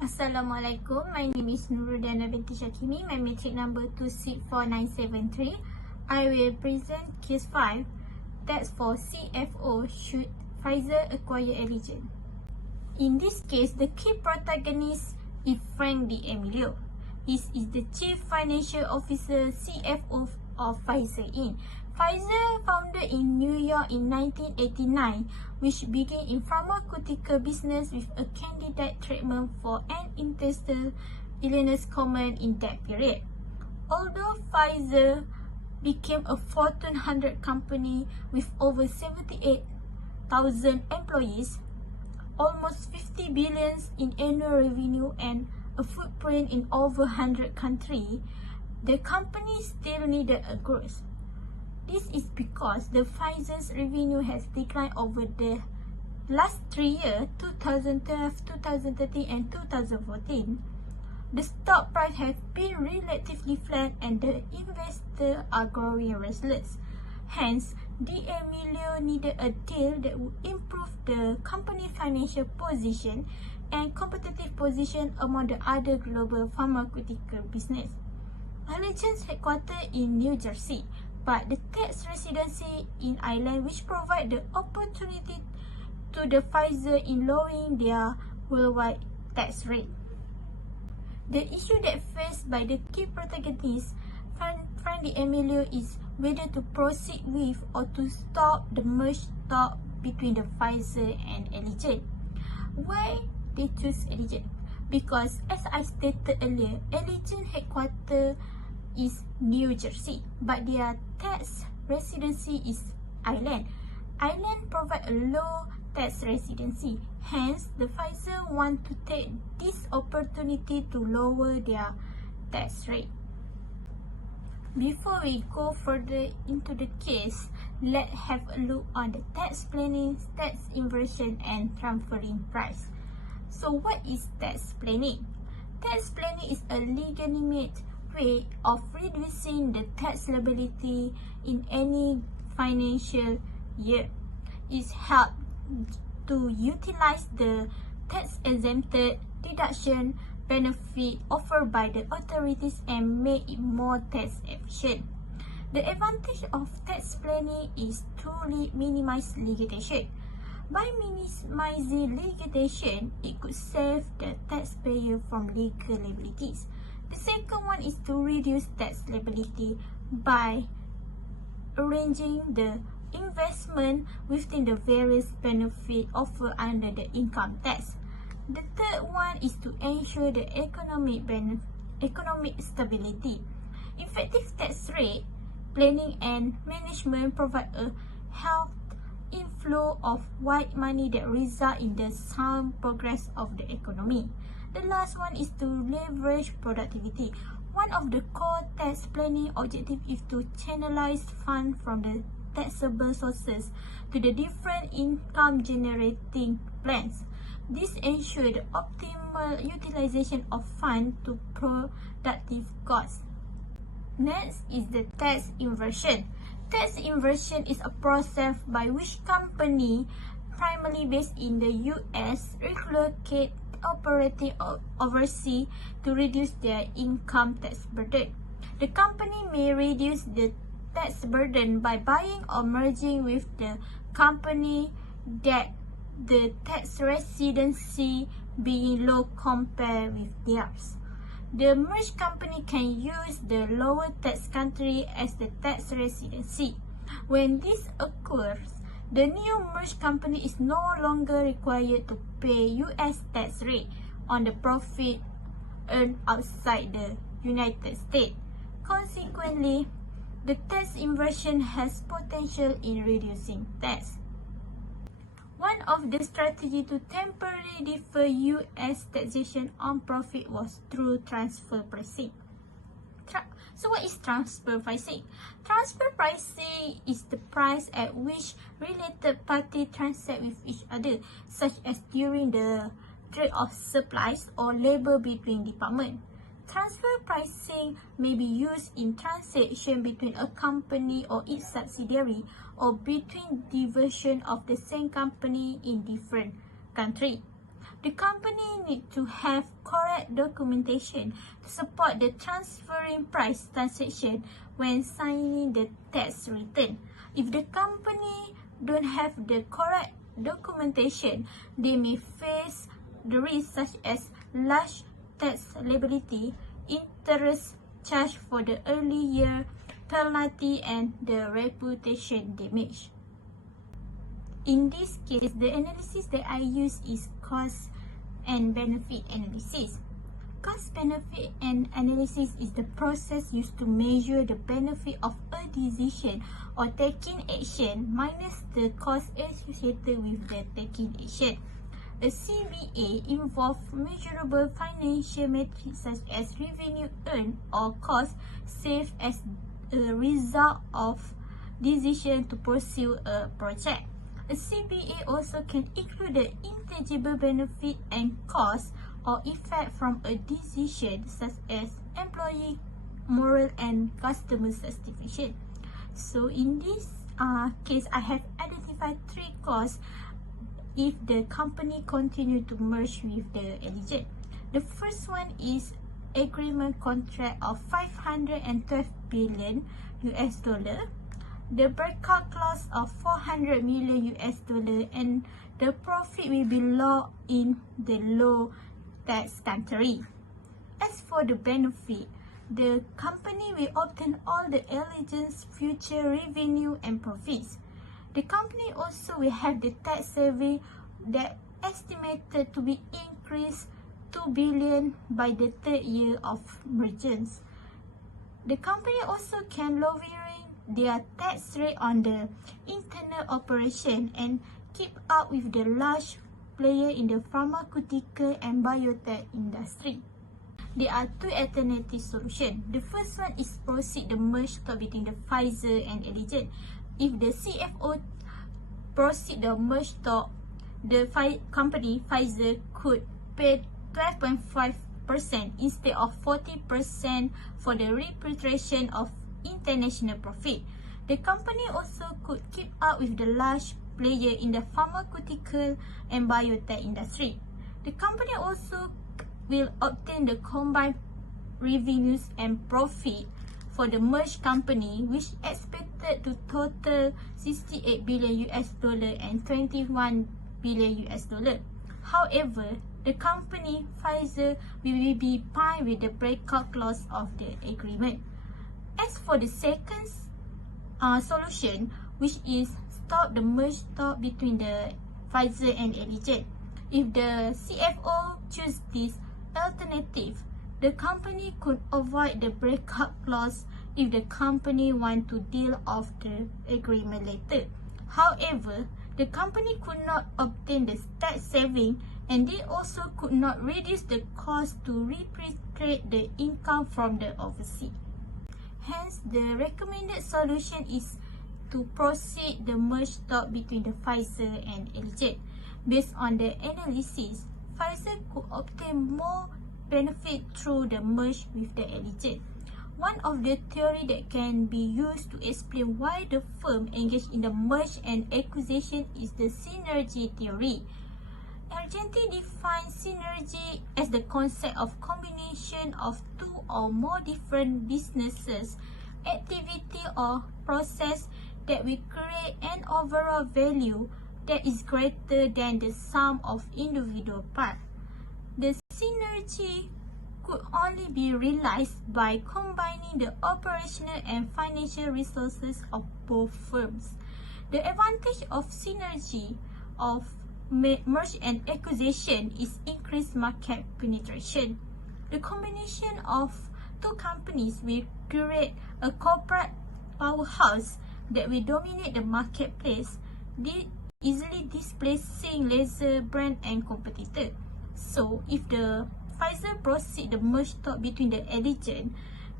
Assalamualaikum, my name is Nurudana binti Syakimi, my matric number 264973. I will present case 5, that's for CFO should Pfizer acquire Allergan. In this case, the key protagonist is Frank D'Amelio. He is the Chief Financial Officer CFO of Pfizer Inc. Pfizer founded in New York in 1989, which began in pharmaceutical business with a candidate treatment for an intestinal illness common in that period. Although Pfizer became a Fortune 100 company with over 78,000 employees, almost 50 billion in annual revenue and a footprint in over 100 countries, the company still needed a growth. This is because the Pfizer's revenue has declined over the last 3 years, 2012, 2013 and 2014. The stock price has been relatively flat and the investors are growing restless. Hence, D'Amelio needed a deal that would improve the company's financial position and competitive position among the other global pharmaceutical business. Allergan's headquartered in New Jersey, but the tax residency in Ireland, which provide the opportunity to the Pfizer in lowering their worldwide tax rate. The issue that faced by the key protagonist, Frank D'Amelio, is whether to proceed with or to stop the merge talk between the Pfizer and Allergan. Why they choose Allergan? Because as I stated earlier, Allergan headquarters is New Jersey, but their tax residency is Ireland. Ireland provide a low tax residency. Hence, the Pfizer want to take this opportunity to lower their tax rate. Before we go further into the case, let's have a look on the tax planning, tax inversion, and transferring price. So what is tax planning? Tax planning is a legitimate way of reducing the tax liability in any financial year. It helps to utilize the tax-exempted deduction benefit offered by the authorities and make it more tax efficient. The advantage of tax planning is to minimize litigation. By minimizing litigation, it could save the taxpayer from legal liabilities. The second one is to reduce tax liability by arranging the investment within the various benefits offered under the income tax. The third one is to ensure the economic stability. Effective tax rate planning and management provide a healthy inflow of white money that result in the sound progress of the economy. The last one is to leverage productivity. One of the core tax planning objectives is to channelize funds from the taxable sources to the different income generating plans. This ensures the optimal utilization of funds to productive costs. Next is the tax inversion. Tax inversion is a process by which company primarily based in the US relocate operating overseas to reduce their income tax burden. The company may reduce the tax burden by buying or merging with the company that the tax residency being low compared with theirs. The merged company can use the lower tax country as the tax residency. When this occurs, the new merged company is no longer required to pay US tax rate on the profit earned outside the United States. Consequently, the tax inversion has potential in reducing tax. One of the strategies to temporarily defer US taxation on profit was through transfer pricing. So what is transfer pricing? Transfer pricing is the price at which related parties transact with each other, such as during the trade of supplies or labor between departments. Transfer pricing may be used in transaction between a company or its subsidiary or between divisions of the same company in different countries. The company need to have correct documentation to support the transferring price transaction when signing the tax return. If the company don't have the correct documentation, they may face the risks such as large tax liability, interest charge for the early year, penalty, and the reputation damage. In this case, the analysis that I use is cost and benefit analysis. Cost-benefit analysis is the process used to measure the benefit of a decision or taking action minus the cost associated with the taking action. A CBA involves measurable financial metrics such as revenue earned or cost saved as a result of decision to pursue a project. A CBA also can include the intangible benefit and cost or effect from a decision such as employee morale and customer satisfaction. So in this case, I have identified 3 costs if the company continue to merge with the Allergan. The first one is agreement contract of 512 billion US dollar. The Bkal clause of 400 million US dollar, and the profit will be low in the low tax country. As for the benefit, the company will obtain all the Allergan's future revenue and profits. The company also will have the tax saving that estimated to be increased 2 billion by the 3rd year of mergers. The company also can lowering their tax rate on the internal operation and keep up with the large player in the pharmaceutical and biotech industry. There are 2 alternative solutions. The first one is proceed the merge between the PFizer and Allergan. If the CFO proceed the merge, the company PFizer could pay 12.5% instead of 40% for the repatriation of international profit. The company also could keep up with the large player in the pharmaceutical and biotech industry. The company also will obtain the combined revenues and profit for the merged company, which expected to total 68 billion US dollar and 21 billion US dollar. However, the company PFizer will be fine with the breakout clause of the agreement. As for the second solution, which is stop the merge between the PFizer and Allergan. If the CFO choose this alternative, the company could avoid the breakup clause if the company want to deal off the agreement later. However, the company could not obtain the tax saving, and they also could not reduce the cost to repatriate the income from the overseas. Hence, the recommended solution is to proceed the merge between the PFizer and Allergan. Based on the analysis, PFizer could obtain more benefit through the merge with the Allergan. One of the theory that can be used to explain why the firm engaged in the merge and acquisition is the synergy theory. Argenti defines synergy as the concept of combination of 2 or more different businesses, activity or process that will create an overall value that is greater than the sum of individual parts. The synergy could only be realized by combining the operational and financial resources of both firms. The advantage of synergy of merge and acquisition is increased market penetration. The combination of 2 companies will create a corporate powerhouse that will dominate the marketplace, easily displacing lesser brand and competitor. So, if the PFizer proceed the merge between the Allergan,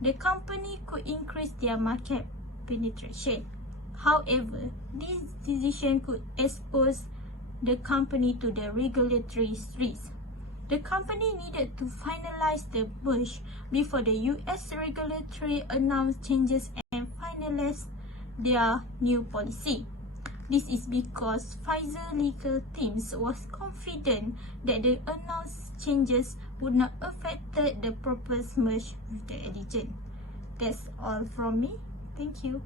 the company could increase their market penetration. However, this decision could expose the company to the regulatory risks. The company needed to finalize the merge before the US regulatory announced changes and finalize their new policy. This is because Pfizer legal teams was confident that the announced changes would not affect the proposed merge with the Allergan. That's all from me. Thank you.